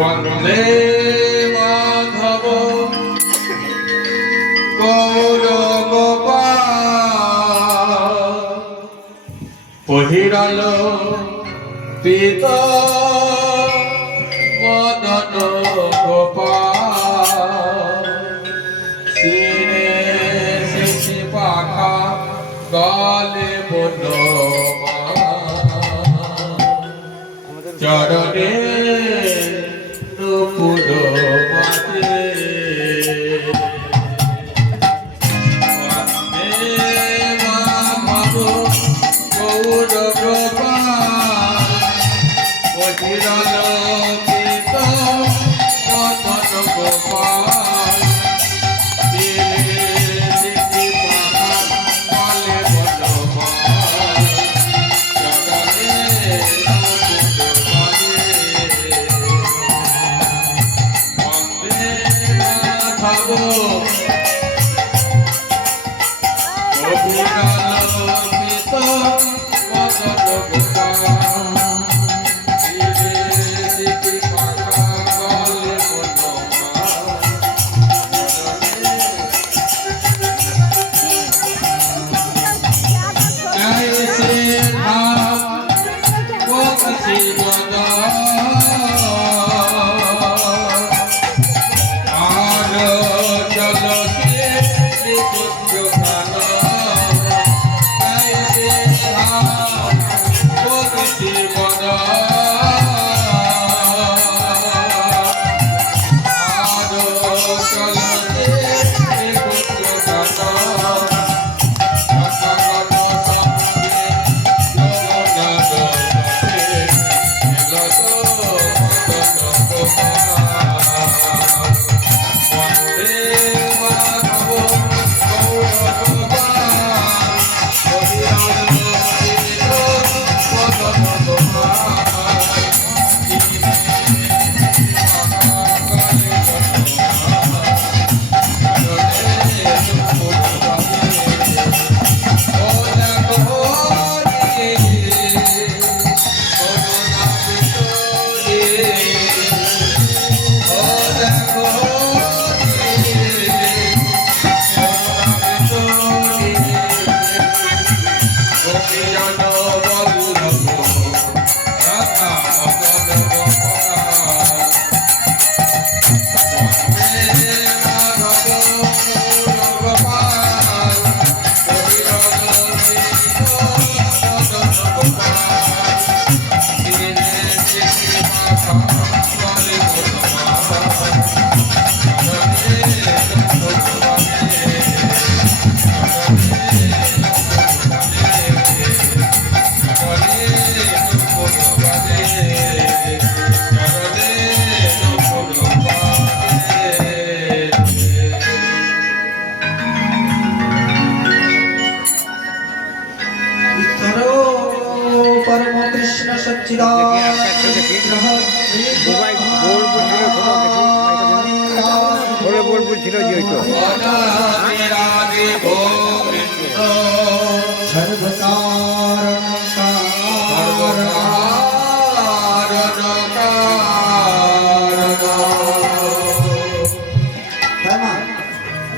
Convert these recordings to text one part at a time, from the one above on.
वन्दे माधव गौरगोपाल पहिरल पीत मदन गोपाल सिरे शिशि पाखा गाले बनमा चरणे नुपुर माते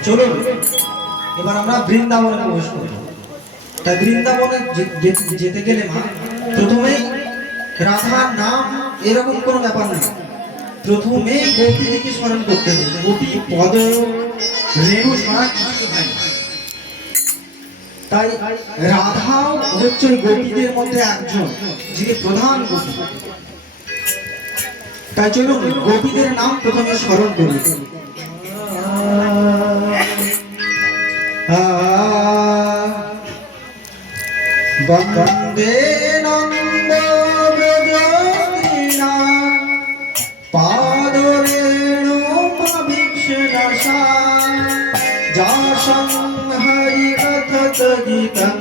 চলুন এবার আমরা বৃন্দাবনে প্রবেশ করব। তাই বৃন্দাবনে যেতে গেলে মা প্রথমে রাধার নাম এরকম কোনো ব্যাপার নেই, প্রথমে গোপীকে স্মরণ করতে হবে। গোপী পদ রেণু ছাড়া কিছু হয় না। তাই রাধাও হচ্ছে গোপীদের মধ্যে একজন, যিনি প্রধান গোপী। তাই চলুন গোপীদের নাম প্রথমে স্মরণ করি। বন্দে নন্দ ব্রজস্ত্রীণা পাদরেণু পবিক্ষণসা যাসং হরি কথত গীতং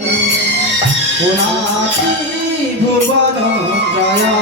পুনাতি ভুবন জয়া।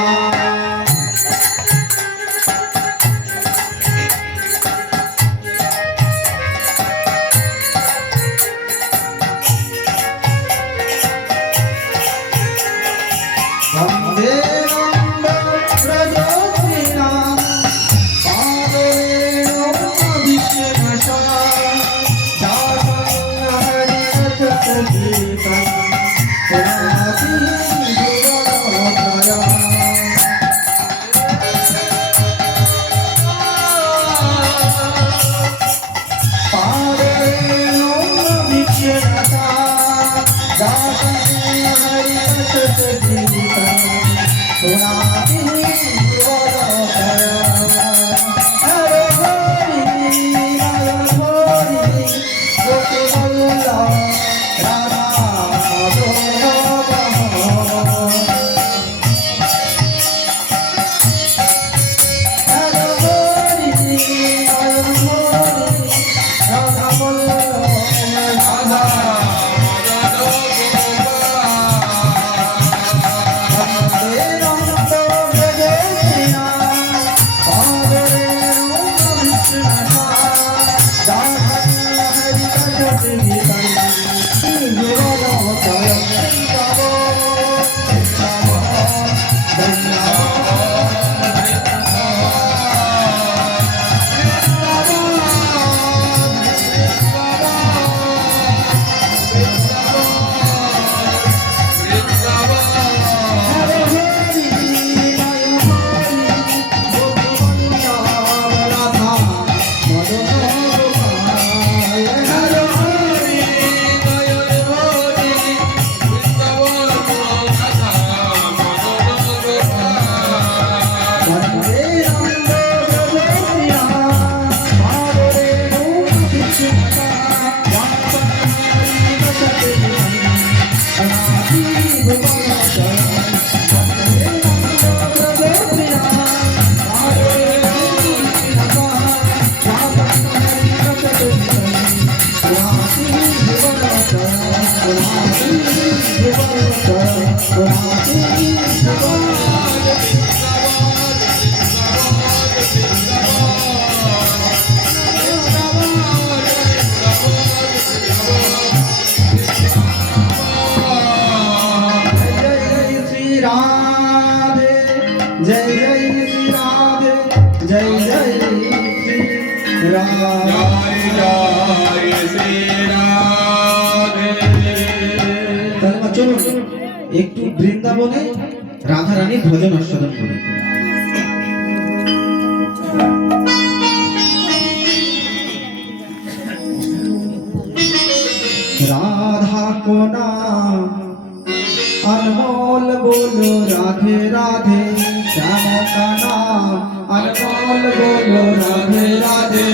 চলুন একটু বৃন্দাবনে রাধা রানীর ভজন আস্বাদন করি। राधा को नाम अनमोल बोलो राधे राधे, श्याम का नाम अनमोल बोलो राधे राधे।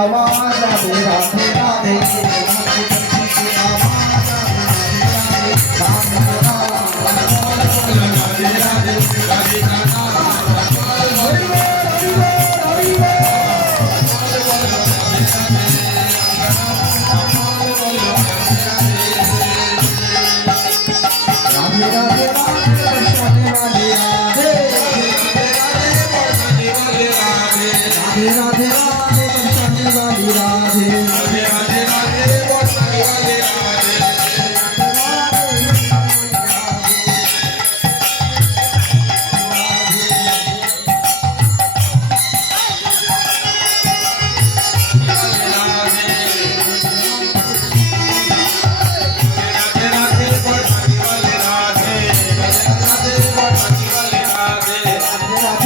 आवाज आवे राधे राधे,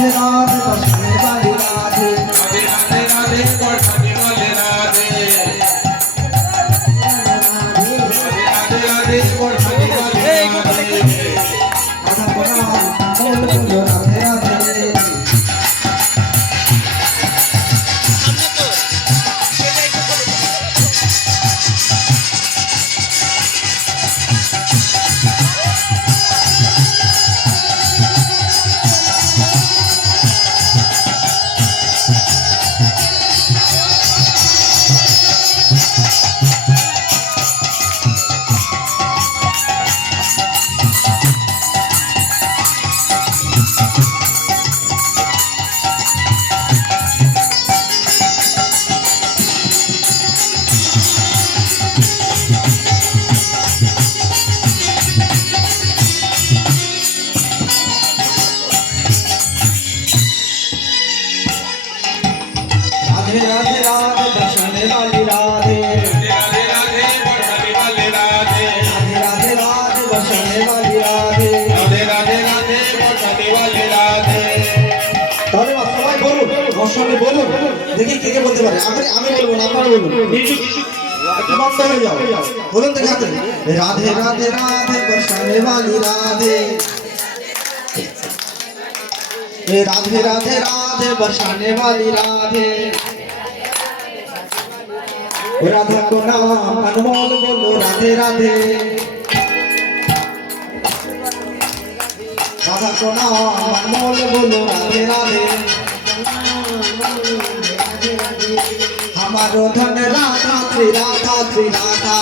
राधे राधे बरसाने वाली राधे राधे राधे राधे बरसाने वाले राधे राधे राधे बरसाने वाले राधे राधा को नाम बोल बोलो राधे राधे राधे राधे राधे बरसाने वाली राधे राधे राधे बरसाने वाले राधे राधे राधे राधे बरसाने वाली राधे राधे राधे राधे बरसाने वाले राधे তাহলে সবাই বলুন আমার সঙ্গে বলুন দেখি কে কে বলতে পারে আমি বলবো না আপনারা বলুন একটু বন্ধ হয়ে যাও বলুন দেখি হাতে রাধে রাধে রাধে বরসানে वाली राधे ए राधे राधे राधे बरसाने वाली राधे राधा को नाम अनमोल बोलो राधे राधे राधा को नाम अनमोल बोलो राधे राधे हमारो धन राधा त्रि राधा त्रि राधा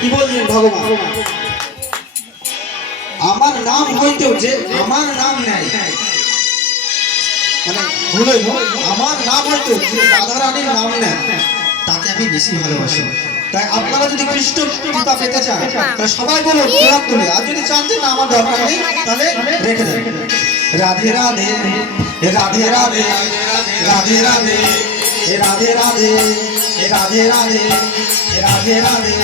কি বললেন ভগবান আমার নাম হইতেও যে আমার নাম নাই মানে ভুল হইল আমার নাম হইতেও যে রাধারানীর নাম নেয় তাকে আমি বেশি ভালোবাসি তাই আপনারা যদি কৃষ্ণ কৃপা পেতে চান তাহলে সবাই বলুন প্রণাম তুলে আর যদি চান যে না আমার দরকার নেই তাহলে রেখে দেন রাধে রাধে রাধে রাধে রাধে রাধে राधे राधे राधे राधे राधे राधे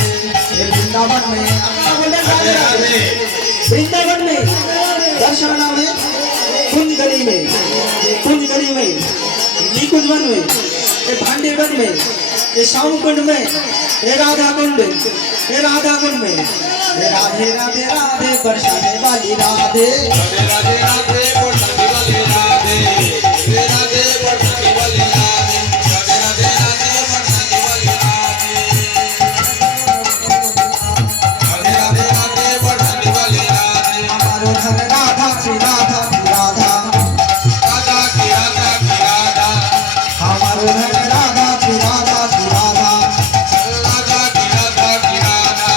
वृंदावन में राधे राधे वृंदावन में दर्शना में कुंज गली में निकुंज वन में भांडे वन में श्याम कुंड में राधा कुंड में राधे राधे राधे बरसाने वाली राधे राधे राधे बरसाने वाले राधे राधे बरसाने वाले राधे राधा श्री राधा राधा राधा की राधा की राधा हमारो धन राधा श्री राधा राधा राधा की राधा की राधा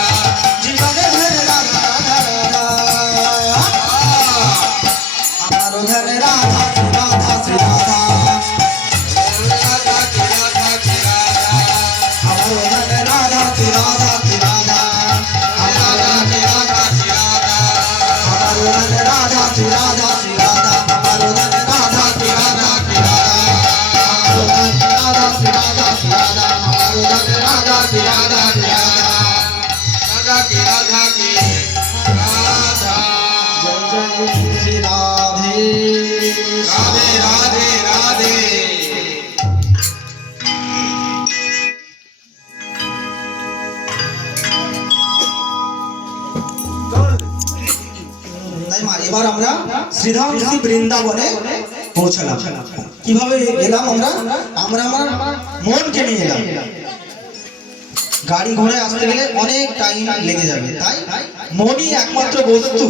जीवन धन राधा राधा राधा हमारो धन শ্রীধাম শ্রী বৃন্দাবনে পৌঁছালাম। কিভাবে এলাম আমরা? আমরা আমার মনকে নিয়ে এলাম। গাড়ি ঘোড়ায় আসতে গেলে অনেক টাইম লেগে যাবে, তাই মনই একমাত্র বস্তু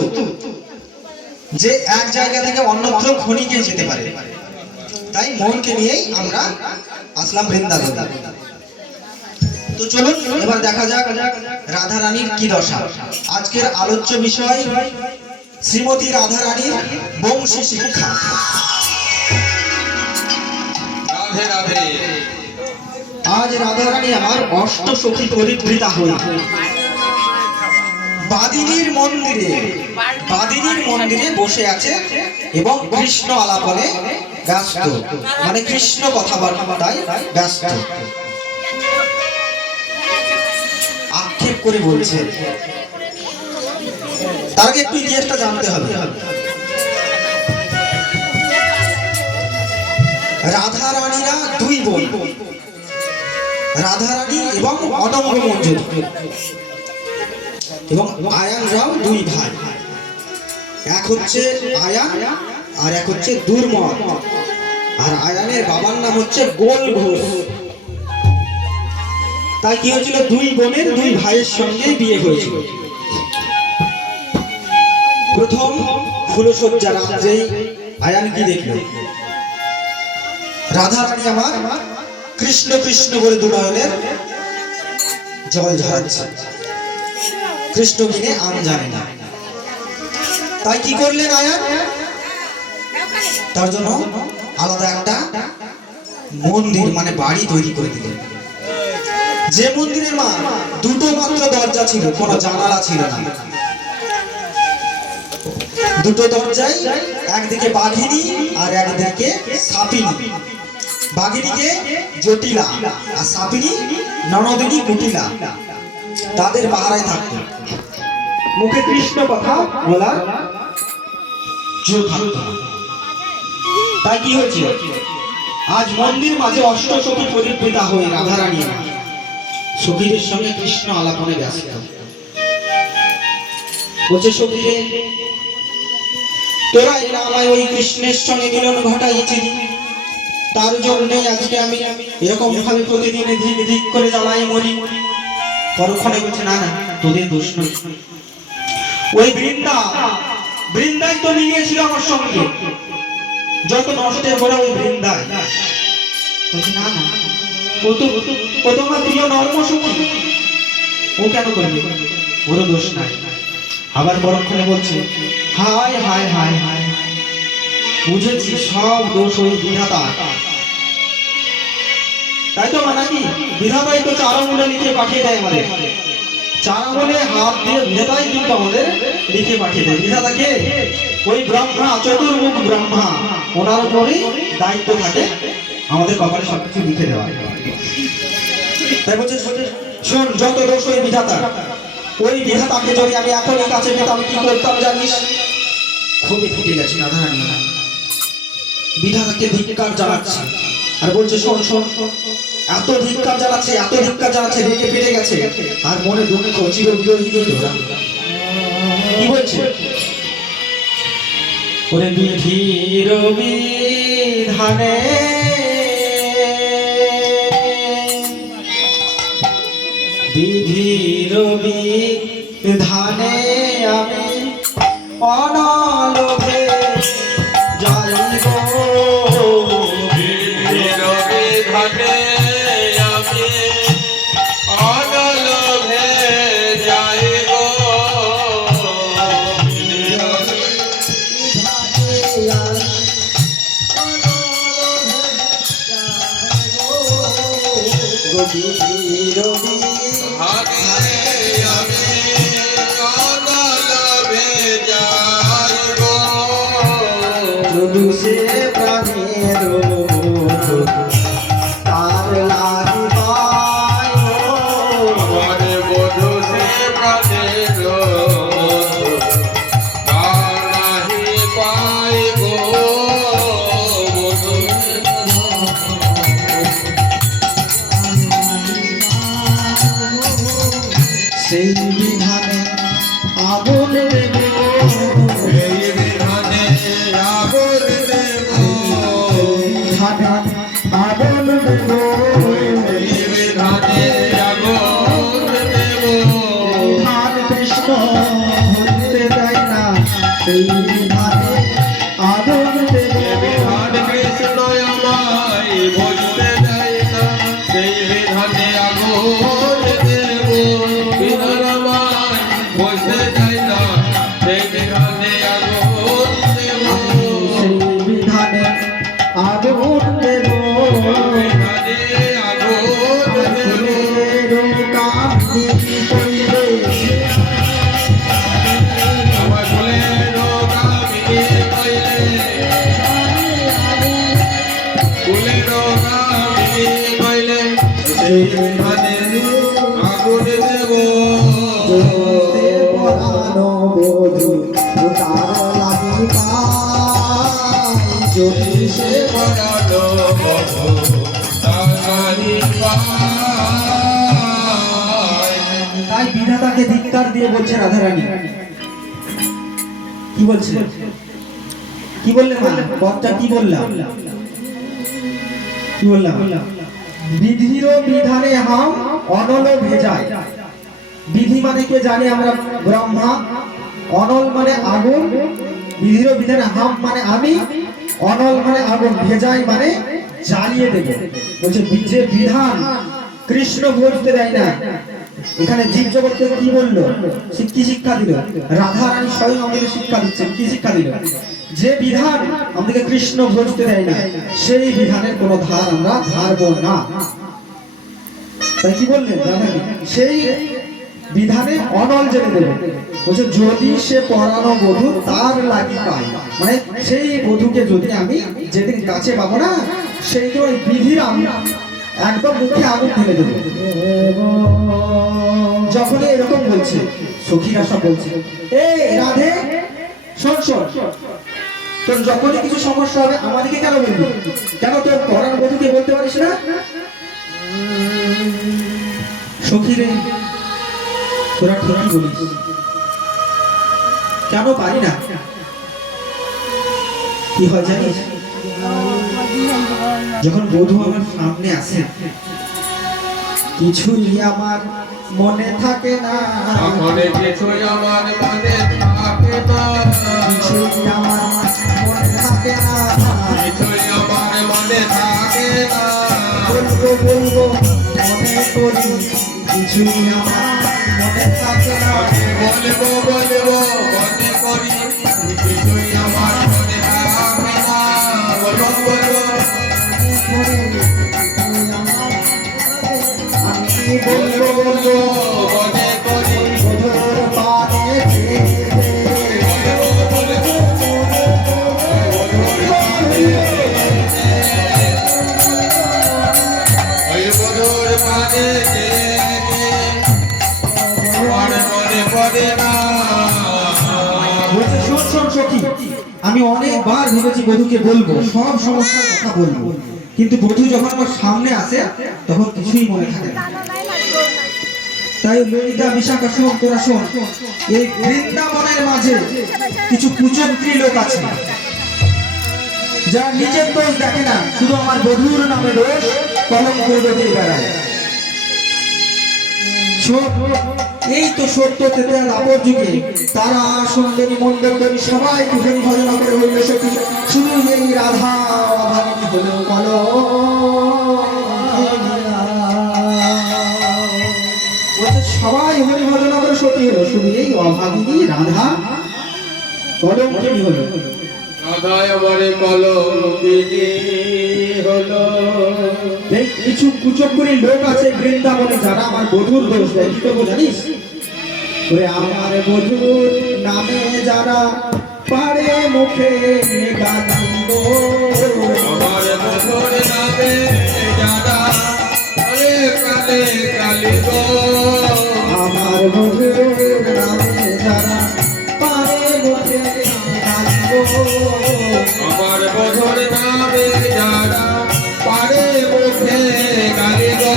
যে এক জায়গা থেকে অন্যত্র ক্ষণিকে যেতে পারে। তাই মনকে নিয়েই আমরা আসলাম বৃন্দাবনে। তো চলুন এবার দেখা যাক রাধা রানীর কি দশা। আজকের আলোচ্য বিষয় শ্রীমতী রাধা রানীর বংশী শিক্ষা। রাধে রাধে। আজ রাধা রানী আমার অষ্ট সখী পরিবৃতা হয়ে বাদিনীর মন্দিরে বসে আছে এবং কৃষ্ণ আলাপনে ব্যস্ত, মানে কৃষ্ণ কথাবার্তায় ব্যস্ত। আক্ষেপ করে বলছে, তার আগে একটু ইতিহাসটা জানতে হবে। রাধা রানীরা দুই বোন, রাধা রানী এবং অনঙ্গ মঞ্জুরি, এবং আয়ানরাও দুই ভাই। এক হচ্ছে আয়ান আর এক হচ্ছে দুর্মদ। আর আয়ানের বাবার নাম হচ্ছে গোল ঘোষ। তাই কি হয়েছিল, দুই বোনের দুই ভাইয়ের সঙ্গে বিয়ে হয়েছিল। প্রথম ফুলসজ্জা রাত্রেই আয়ান কি দেখল, রাধা রানী আমার কৃষ্ণ কৃষ্ণ বলে দুনয়নের জল ঝরাচ্ছে। কৃষ্ণ কিনে আম জানে না, তাই কি করলেন আয়ান, তার জন্য আলাদা একটা মন্দির মানে বাড়ি তৈরি করে দিলেন। যে মন্দিরের মা দুটো মাত্র দরজা ছিল, কোনো জানালা ছিল না। দুটো দরজায় একদিকে বাঘিনী আর একদিকে সাপিনী। বাঘিনীকে জটিলা আর সাপিনী ননদিনী কুটিলা, তাদের পাহারায় থাকত। মুখে কৃষ্ণ কথা বলার জোর থাকত না। তাই কি হয়েছিল, আজ মন্দির মাঝে অষ্ট সখী পরিবৃতা হয়ে রাধা রানী সখীদের সঙ্গে কৃষ্ণ আলাপনে ব্যস্ত। বলছে, সখীরে তোরা এরা আমায় ওই কৃষ্ণের সঙ্গে মিলন ঘটাইছিলি, তার জন্য আজকে আমি এরকম ভাবে প্রতিদিন ধিক ধিক করে জ্বালাই মরি। পরক্ষণে বলছে, না না, তোদের দোষ নয়, ওই বৃন্দাই তো নিয়েছিল আমার সঙ্গে, যত নষ্টের পরে ওই বৃন্দায়। বলছে, না না, ও তো আমার প্রিয় নর্মসুখী, ও কেন করবে, ওরও দোষ নাই। আবার পরক্ষণে বলছে, হায় হায় হায় হায়, বুঝেছি সব দোষ ওই বিধাতা। তাই তো নাকি বিধাতাই তো চার আঙুলে লিখে পাঠিয়ে দেয় আমাদের, চার আঙুলে হাত দিয়ে বিধাতাই কিন্তু আমাদের লিখে পাঠিয়ে দেয়। বিধাতাকে ওই ব্রহ্মা, চতুর্মুখ ব্রহ্মা, ওনার উপরই দায়িত্ব থাকে আমাদের কপালে সবকিছু লিখে দেওয়া। তাই বলছে, শোন, যত দোষ ওই বিধাতা, ওই বিধাতাকে যদি আমি এখনই কাছে পেতাম কি করতাম জানিস? খুবই ফুটে গেছি রাধা রানী, বিধাতাকে ধিক্কার জানাচ্ছে আর বলছে, শোন শোন, এত ধিক্কার জানাচ্ছে, এত ধিক্কার জানাচ্ছে, রেগে পেটে গেছে আর মনে দুঃখ চির বিরোধী। কি বলছে, ওরে বিধির বিধানে বিধির বিধানে আমি অনলোভে যাই গো, বিধির বিধানে আমি অনলোভে যাই গো। বিধির বিধানে আমি অনলোভে যাই গো। যদি সে প্রাণের তার লাগি পায় আমার বধূ সে প্রাণের তার নাহি পাই গো। বধূ ভজতে যাই না সেই বিধানে আগুন দেব বিধান আমায় ভজতে যাই না সেই বিধানে আগুন দেব সেই বিধানে আগুন দেব বিধানে আগুন দেব ফুলের কান্তি কইলে আমার ফুলের কামিনী কইলে ফুলের কামিনী কইলে সেই বিধানে আগুন দেব জোতে পরানো বধূ তার লাগি পাই যদি সে পড়ালো বধূ তাহারি পায় তাই বিধাতাকে ধিক্কার দিয়ে বলছে রাধারানী কি বলছে কি বললেন মা বক্তা কি বললাম কি বললাম বিধির বিধানে হাম অনল ভেজায় বিধি মানে কে জানি আমরা ব্রহ্মা অনল মানে আগুন বিধির বিধানে হাম মানে আমি অনল মানে আগুন ভেজাই মানে জ্বালিয়ে দেব বলছে যে বিধান কৃষ্ণ ভজতে দেয় না এখানে জীব জগৎকে কি বললো কি শিক্ষা দিল রাধা রানী স্বয়ং আমাদের শিক্ষা দিচ্ছেন কি শিক্ষা দিল যে বিধান আমাদেরকে কৃষ্ণ ভজতে দেয় না সেই বিধানের কোনো ধার আমরা ধারব না তাই কি বললেন রাধা সেই বিধানে অনল জেনে দেবে বলছে যদি সে পরানো বধূ তার লাগি পাই মানে সেই বধূকে যদি আমি যেদিন কাছে পাবো না সেই তো ওই বিধির আমি একদম মুখে আগুন ঢেলে দেবো যখনই এরকম বলছে সখীরা সব বলছে এই রাধে শোন শোন তোর যখনই কিছু সমস্যা হবে আমাদেরকে কেন বলবি কেন তোর পরানো বধূকে বলতে পারিস না সখীরে তোরা ঠিকই বলিস কেন পারি না কি হয় জানিস যখন বধূ আমার সামনে আসে কিছুই আমার মনে থাকে না মনে কিছুই আমার মনে থাকে না কিছুই আমার মনে থাকে না কিছুই আমার মনে থাকে না বলবো বলবো মনে করি কিছুই আমার মনে থাকে না বলবো বলবো মনে করি কিছুই আমার মনে থাকে না বলবো বলবো আমি বলবো বলবো মনে করি বধূর পানে ওই বধুর মানে আমার মনে পড়ে না বলছে শোন শোন সখী আমি অনেকবার ভেবেছি বধূকে বলবো সব সমস্যার কথা বলবো কিন্তু বধূ যখন আমার সামনে আসে তখন কিছুই মনে থাকে না তাই ললিতা বিশাখা শোন তোরা শোন এই বৃন্দাবনের মাঝে কিছু কুচক্রী লোক আছে যারা নিজের দোষ দেখে না শুধু আমার বধূর নামে দোষ কলঙ্ক করে দিয়ে বেড়ায় শোন এই তো সত্য তেতাল আপর যুগে তারা সুন্দরী মন্ডলী সবাই হরি ভজন করে হইল সখী শুধু এই রাধা অভাগিনী হলো বলো বলছে সবাই হরি ভজন করে সখী হলো শুধু এই অভাগিনী রাধা কলঙ্কিনী হলো রাধায় আমারে কলঙ্কিনী হলো এই কিছু কুচক্রী লোক আছে বৃন্দাবনে যারা আমার বধূর দোষ দেয় কি করবো জানিস ওরে আমার বধূর নামে যারা পারে মুখে গালিব আমার বধুর নামে যারা কালে কালে কালি গো আমার বধূর নামে যারা পারে মুখে গালিব আমার বধুর নামে যারা পারে মুখে গালি গো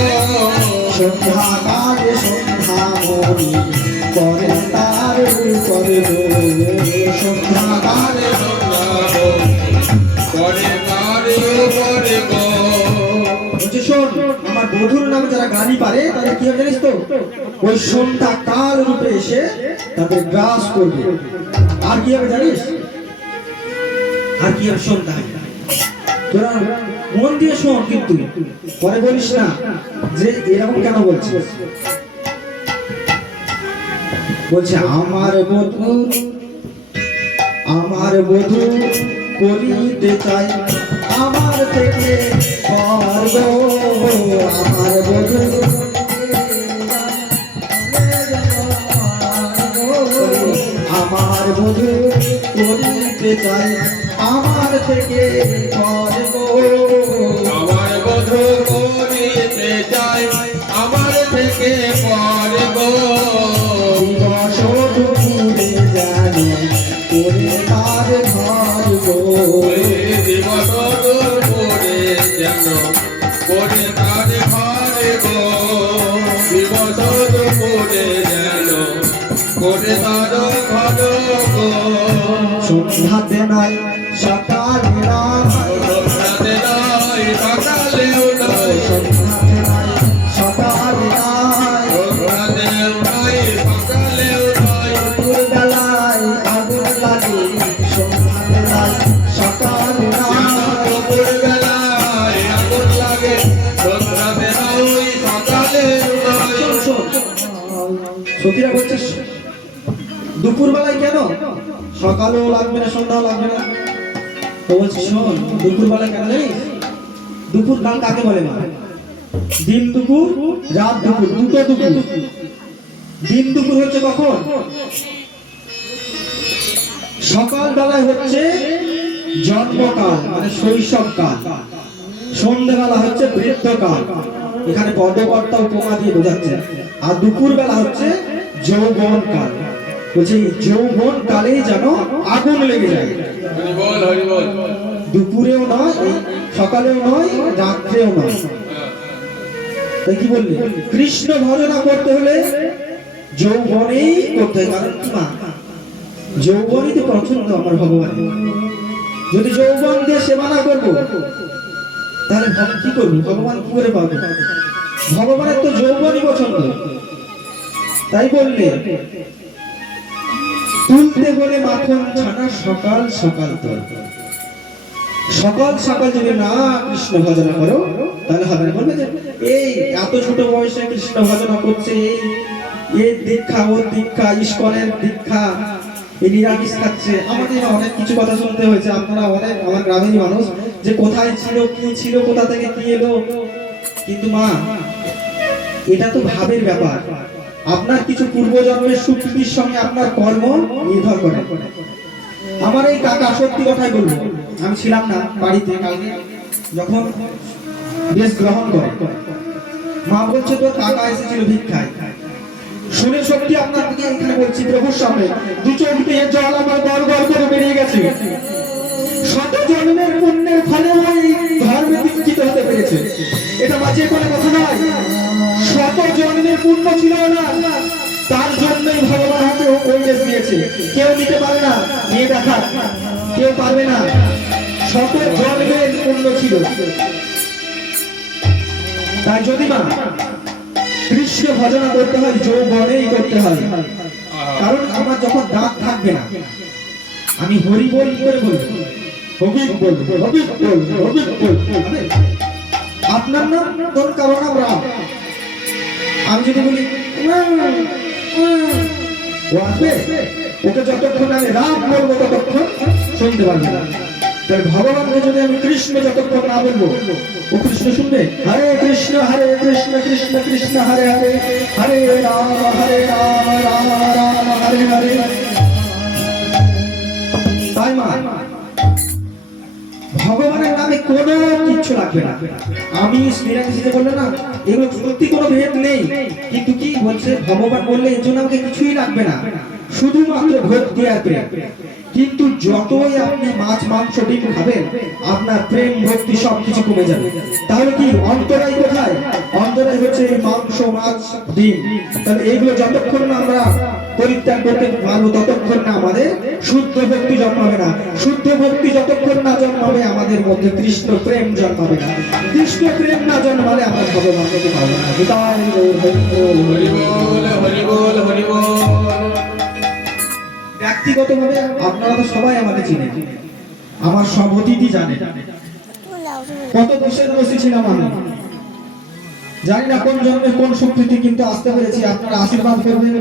সন্ধ্যা কালে সন্ধ্যা মনি করে তার করে সন্ধ্যা কালে করে কারে করে গো বলছে শোন আমার বধুর নামে যারা গালি পারে তাদের কি হবে জানিস তো ওই সন্ধ্যা কাল রূপে এসে তাদের গ্রাস করবে আর কি হবে জানিস আর কি হবে সন্ধ্যা তোরা মন দিয়ে শোন, কিন্তু পরে বলিস না যে এরকম কেন বলছিস। বলছে আমার বধূ করিতে চাই আমার থেকে পর গো, আমার বধূ আমার বধূ করিতে চাই আমার থেকে পর গো, আমার বধূ করিতে চাই আমার থেকে পর গো, দিবস দুপুরে জানি করে তার ঘর গো, দিবস দুপুরে যেন করে তার ঘর গো, দিবস দুপুরে যেন করে তার ঘর গো, সন্ধ্যাতে নাই সকালে নাই, রাতে নয় সকালেও নয়, সন্ধ্যাতে নাই সকালে নাই, রাতেও নয় সকালেও নয়, দুপুর বেলায় আগুন লাগে সন্ধ্যাতে নাই সকালে নাই। দুপুর বেলায় আগুন লাগে, রাতে নয় সকালেও নয়। সখীরা বলছে দুপুর বেলায় কেন, সকালেও লাগবে না সন্ধ্যাও লাগবে না। তো বলছে শোন, দুপুর বেলায় কেন জানিস? দুপুর কাল কাকে বলে না? দিন দুপুর রাত দুপুর, দুটো দুপুর। দিন দুপুর হচ্ছে কখন? সকাল বেলায় হচ্ছে জন্মকাল মানে শৈশবকাল, সন্ধ্যেবেলা হচ্ছে বৃদ্ধকাল, এখানে পদকর্তা উপমা দিয়ে বোঝাচ্ছে। আর দুপুর বেলা হচ্ছে যৌবনকাল, বলছে এই যৌবন কালেই যেন আগুন লেগে যায়। হরি বল হরি বল। দুপুরেও নয়, এই সকালেও নয়, রাত্রেও নয়। তাই কি বললি? কৃষ্ণ ভজনা করতে হলে যৌবনেই করতে হয়। কারণ কি মা, যৌবনই তো পছন্দ আমার ভগবান। যদি যৌবন দিয়ে সেবা না করবো তাহলে কি করবো? ভগবান কি করে পাবো? ভগবানের তো যৌবনই পছন্দ। তাই বললে তুলতে বলে মাখন ছানা সকাল সকাল তো, সকাল সকাল যদি না কৃষ্ণ ভজনা করো তাহলে হবে না। বলবে যে এই এত ছোট বয়সে কৃষ্ণ ভজনা করছে, এই দীক্ষা ওর দীক্ষা, ইস্কনের দীক্ষা, এই নিরামিষ খাচ্ছে। আমাদের অনেক কিছু কথা শুনতে হয়েছে, আপনারা অনেক আমার গ্রামেরই মানুষ, যে কোথায় ছিল কি ছিল, কোথা থেকে কি এলো। কিন্তু মা, এটা তো ভাবের ব্যাপার। আপনার কিছু পূর্বজন্মের সুকৃতির সঙ্গে আপনার কর্ম নির্ভর করে। আমার এই কাকা, সত্যি কথাই বলবো, আমি ছিলাম না বাড়িতে কালকে, যখন বেশ গ্রহণ করে মা বলছে তোর কাকা এসেছিল ভিক্ষায়। শুনে সত্যি আপনাকে এখানে বলছি প্রভুর সামনে, দু চোখ দিয়ে জল আমার গড় গড় করে বেরিয়ে গেছে। শত জন্মের পুণ্যের ফলে ওই ধর্মে দীক্ষিত হতে পেরেছে। এটা বাজে কোনো কথা নয়। শত জন্মের পুণ্য ছিল না, তার জন্যই ভগবান হাতে ওই দেশ দিয়েছে। কেউ নিতে পারে না, নিয়ে দেখা কেউ পারবে না। শত জন্মের পুণ্য ছিল। তাই যদি মা কৃষ্ণ ভজনা করতে হয় যৌবনেই করতে হয়। কারণ আমার যখন দাঁত থাকবে না, আমি হরি বল কি করে বলবো? হবিব বলবো, হবিব বলবো, হবিব বলবো। আপনার নাম ধরুন কারো নাম রাম, আমি যদি বলি ও আসবে, ওকে যতক্ষণ আমি রাম বলবো ততক্ষণ শুনতে পারবে না। তাই ভগবানকে যদি আমি কৃষ্ণ যতক্ষণ না বলবো, ও কৃষ্ণ শুনবে? হরে কৃষ্ণ কৃষ্ণ কৃষ্ণ হরে হরে, হরে রাম রাম রাম হরে হরে। তাই মা, ভগবানের নামে কোনো কিচ্ছু লাগবে না। আমি শ্রীরামকৃষ্ণ বললে না, এগুলো সত্যি কোনো ভেদ নেই। কিন্তু কি বলছে, ভগবান বললে এর জন্য আমাকে কিছুই লাগবে না, শুধুমাত্র ভক্তি আর প্রেম। কিন্তু যতই আপনি মাছ মাংস ডিম খাবেন, আপনার প্রেম ভক্তি সবকিছু কমে যাবে। তাহলে কি অন্তরাই কোথায়? অন্তরাই হচ্ছে এই মাংস মাছ ডিম। তাহলে এইগুলো যতক্ষণ না আমরা পরিত্যাগ করতে পারবো ততক্ষণ না আমাদের শুদ্ধ ভক্তি জন্মাবে না। শুদ্ধ ভক্তি যতক্ষণ না জন্মাবে আমাদের মধ্যে কৃষ্ণ প্রেম জন্মাবে না। কৃষ্ণ প্রেম না জন্মালে আমরা ভগবানকে পাবো না। বিদায় হরি বল হরি বল হরি বল। ব্যক্তিগতভাবে আপনারা তো সবাই আমাকে চিনেন, আমার সব অতিথি জানেন। কত দোষের দোষী ছিলাম আমি, জানি না কোন জন্মে কোন শক্তিতে কিন্তু আসতে পেরেছি। আপনারা আশীর্বাদ করবেন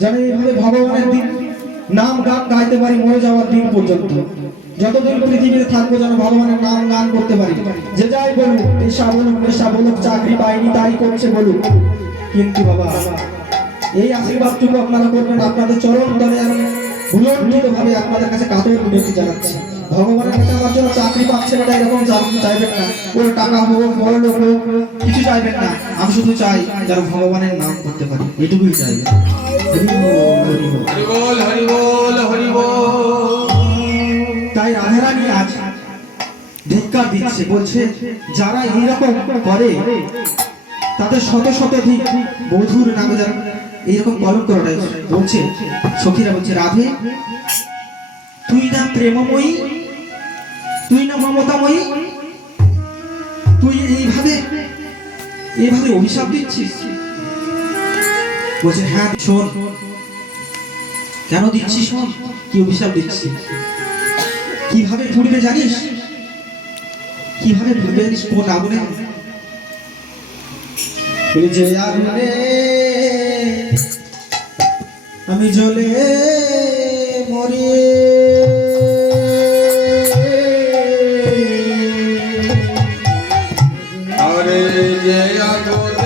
যেন এইভাবে ভগবানের দিন নাম গান গাইতে পারি মরে যাওয়ার দিন পর্যন্ত। যতদিন পৃথিবীতে থাকবো যেন ভগবানের নাম গান করতে পারি। যে যাই বলুক, নেশা বলুক, চাকরি পাইনি তাই করছে বলুক, কিন্তু বাবা এই আশীর্বাদটুকু আপনারা করবেন। আপনাদের চরণ তলে আমি ভুলণ্ঠিত ভাবে আপনাদের কাছে কাতর বিনতি জানাচ্ছি। ভগবানের কাছে আমার জন্য চাকরি পাচ্ছে না এরকম চাইবেন না, ওর টাকা হোক বড় লোক হোক কিছু চাইবেন না। আমি শুধু চাই যেন ভগবানের নাম করতে পারি, এটুকুই চাই। হরি বল, হরি বল। হরি বল, হরি বল। তাই রাধারানী আজ ধিক্কার দিচ্ছে, বলছে যারা এইরকম করে তাদের শত শতাধিক বধুর নামে যারা এইরকম কলঙ্ক করাটাই বলছে। সখীরা বলছে রাধে তুই না প্রেমময়ী, তুই না মমতাময়ী, তুই এইভাবে অভিশাপ দিচ্ছিস। বলছে হ্যাঁ শোন, কেন দিচ্ছিস শোন, কি অভিশাপ দিচ্ছিস, কিভাবে পুড়বে জানিস, কিভাবে পুড়বে জানিস, কোন আগুনে? যে আগুনে আমি জ্বলে মরি, আরে যে আগুন